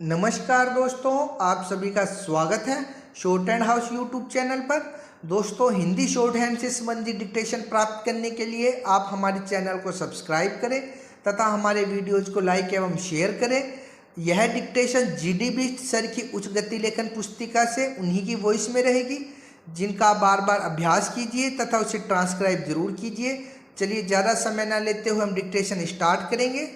नमस्कार दोस्तों, आप सभी का स्वागत है short hand house YouTube channel पर। दोस्तों, हिंदी शॉर्ट हैंड से संबंधित डिक्टेशन प्राप्त करने के लिए आप हमारे चैनल को सब्सक्राइब करें तथा हमारे वीडियोज को लाइक एवं शेयर करें। यह डिक्टेशन जीडी बिष्ट सर की उच्च गति लेखन पुस्तिका से उन्हीं की वॉइस में रहेगी, जिनका आप बार बार अभ्यास कीजिए तथा उसे ट्रांसक्राइब जरूर कीजिए। चलिए, ज़्यादा समय न लेते हुए हम डिक्टेशन स्टार्ट करेंगे।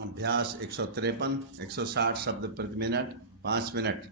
अभ्यास 153 160 शब्द प्रति मिनट 5 मिनट।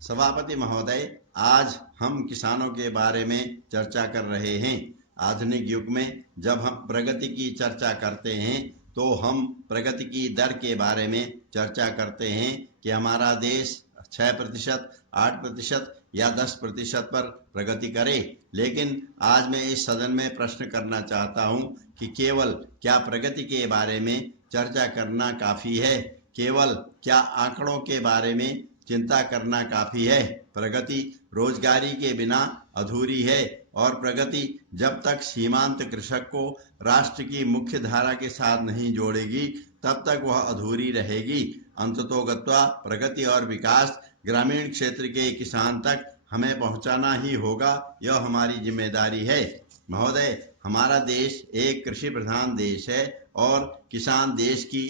सभापति महोदय, आज हम किसानों के बारे में चर्चा कर रहे हैं। आधुनिक युग में जब हम प्रगति की चर्चा करते हैं तो हम प्रगति की दर के बारे में चर्चा करते हैं कि हमारा देश 6%, 8% या 10% पर प्रगति करे। लेकिन आज मैं इस सदन में प्रश्न करना चाहता हूं कि केवल क्या प्रगति के बारे में चर्चा करना काफी है? केवल क्या आंकड़ों के बारे में चिंता करना काफी है? प्रगति रोजगारी के बिना अधूरी है और प्रगति जब तक सीमांत कृषक को राष्ट्र की मुख्य धारा के साथ नहीं जोड़ेगी तब तक वह अधूरी रहेगी। अंततोगत्वा प्रगति और विकास ग्रामीण क्षेत्र के किसान तक हमें पहुंचाना ही होगा। यह हमारी जिम्मेदारी है। महोदय, हमारा देश एक कृषि प्रधान देश है और किसान देश की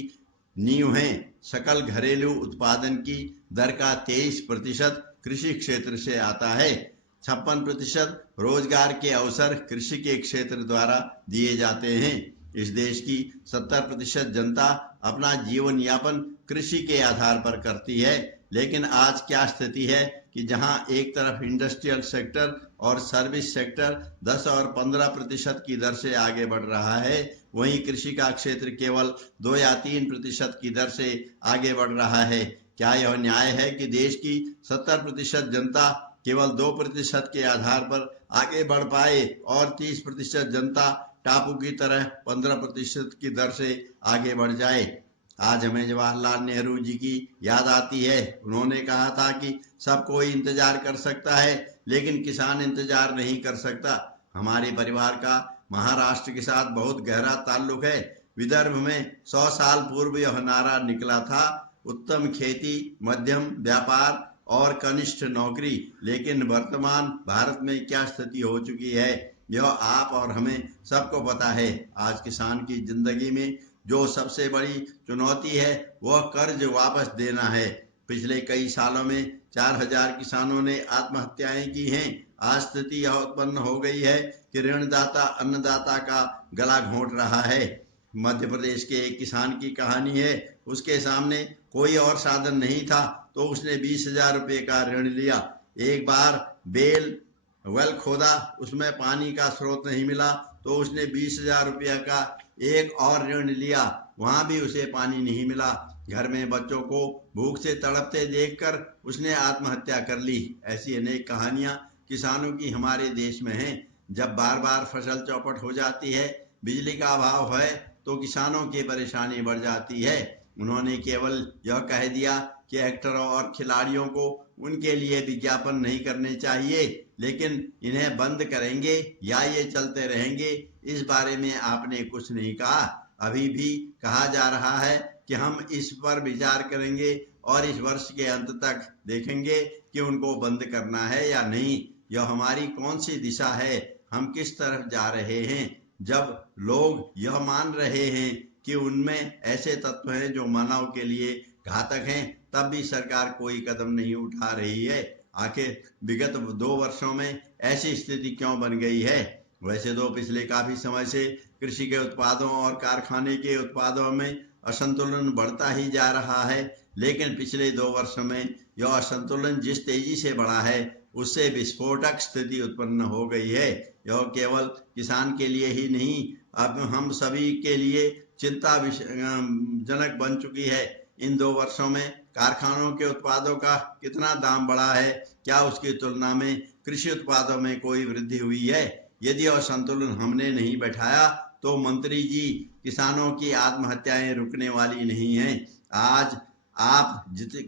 नींव है। सकल घरेलू उत्पादन की दर का 23% कृषि क्षेत्र से आता है। 56% रोजगार के अवसर कृषि के क्षेत्र द्वारा दिए जाते हैं। इस देश की 70% जनता अपना जीवन यापन कृषि के आधार पर करती है। लेकिन आज क्या स्थिति है कि जहां एक तरफ इंडस्ट्रियल सेक्टर और सर्विस सेक्टर 10 और 15% की दर से आगे बढ़ रहा है, वहीं कृषि का क्षेत्र केवल 2 या 3% की दर से आगे बढ़ रहा है। क्या यह न्याय है कि देश की 70% जनता केवल 2% के आधार पर आगे बढ़ पाए और 30% जनता टापू की तरह 15% की दर से आगे बढ़ जाए? आज हमें जवाहरलाल नेहरू जी की याद आती है। उन्होंने कहा था कि सब कोई इंतजार कर सकता है लेकिन किसान इंतजार नहीं कर सकता। हमारे परिवार का महाराष्ट्र के साथ बहुत गहरा ताल्लुक है। विदर्भ में 100 साल पूर्व यह नारा निकला था, उत्तम खेती, मध्यम व्यापार और कनिष्ठ नौकरी। लेकिन वर्तमान भारत में क्या स्थिति हो चुकी है यह आप और हमें सबको पता है। आज किसान की जिंदगी में जो सबसे बड़ी चुनौती है वह कर्ज वापस देना है। पिछले कई सालों में 4000 किसानों ने आत्महत्याएं की हैं। आज स्थिति यह उत्पन्न हो गई है कि ऋणदाता अन्नदाता का गला घोंट रहा है। मध्य प्रदेश के एक किसान की कहानी है। उसके सामने कोई और साधन नहीं था तो उसने 20,000 रुपये का ऋण लिया। एक बार वेल खोदा, उसमें पानी का स्रोत नहीं मिला तो उसने 20,000 रुपया का एक और ऋण लिया, वहां भी उसे पानी नहीं मिला। घर में बच्चों को भूख से तड़पते देखकर उसने आत्महत्या कर ली। ऐसी अनेक कहानियां किसानों की हमारे देश में हैं। जब बार बार फसल चौपट हो जाती है, बिजली का अभाव है तो किसानों की परेशानी बढ़ जाती है। उन्होंने केवल यह कह दिया कि एक्टरों और खिलाड़ियों को उनके लिए विज्ञापन नहीं करने चाहिए, लेकिन इन्हें बंद करेंगे या ये चलते रहेंगे इस बारे में आपने कुछ नहीं कहा। अभी भी कहा जा रहा है कि हम इस पर विचार करेंगे और इस वर्ष के अंत तक देखेंगे कि उनको बंद करना है या नहीं। यह हमारी कौन सी दिशा है? हम किस तरफ जा रहे हैं? जब लोग यह मान रहे हैं कि उनमें ऐसे तत्व हैं जो मानव के लिए घातक हैं, तब भी सरकार कोई कदम नहीं उठा रही है। आखिर विगत 2 वर्षों में ऐसी स्थिति क्यों बन गई है? वैसे तो पिछले काफी समय से कृषि के उत्पादों और कारखाने के उत्पादों में असंतुलन बढ़ता ही जा रहा है, लेकिन पिछले 2 वर्षों में यह असंतुलन जिस तेजी से बढ़ा है उससे विस्फोटक स्थिति उत्पन्न हो गई है। यह केवल किसान के लिए ही नहीं, अब हम सभी के लिए चिंता जनक बन चुकी है। इन 2 वर्षों में कारखानों के उत्पादों का कितना दाम बढ़ा है? क्या उसकी तुलना में कृषि उत्पादों में कोई वृद्धि हुई है? यदि यह संतुलन हमने नहीं बैठाया तो मंत्री जी, किसानों की आत्महत्याएं रुकने वाली नहीं हैं। आज आप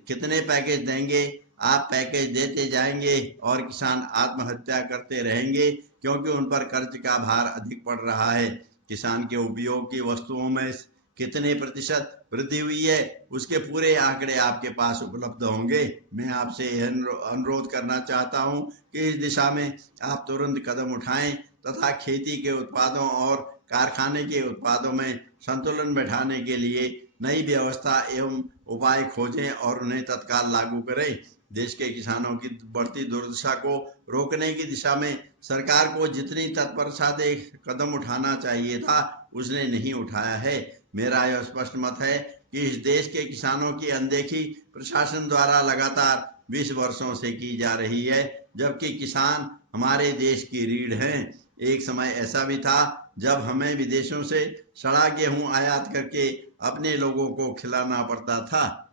कितने पैकेज देंगे, आप पैकेज देते जाएंगे और किसान आत्महत्या करते रहेंगे क्योंकि उन पर कर्ज का भार अधिक पड़ रहा है। किसान के उपयोग की वस्तुओं में कितने प्रतिशत वृद्धि हुई है उसके पूरे आंकड़े आपके पास उपलब्ध होंगे। मैं आपसे अनुरोध करना चाहता हूं कि इस दिशा में आप तुरंत कदम उठाएं तथा खेती के उत्पादों और कारखाने के उत्पादों में संतुलन बैठाने के लिए नई व्यवस्था एवं उपाय खोजें और उन्हें तत्काल लागू करें। देश के किसानों की बढ़ती दुर्दशा को रोकने की दिशा में सरकार को जितनी तत्परता से कदम उठाना चाहिए था उसने नहीं उठाया है। मेरा यह स्पष्ट मत है कि इस देश के किसानों की अनदेखी प्रशासन द्वारा लगातार 20 वर्षों से की जा रही है, जबकि किसान हमारे देश की रीढ़ हैं। एक समय ऐसा भी था जब हमें विदेशों से सड़ा गेहूं आयात करके अपने लोगों को खिलाना पड़ता था।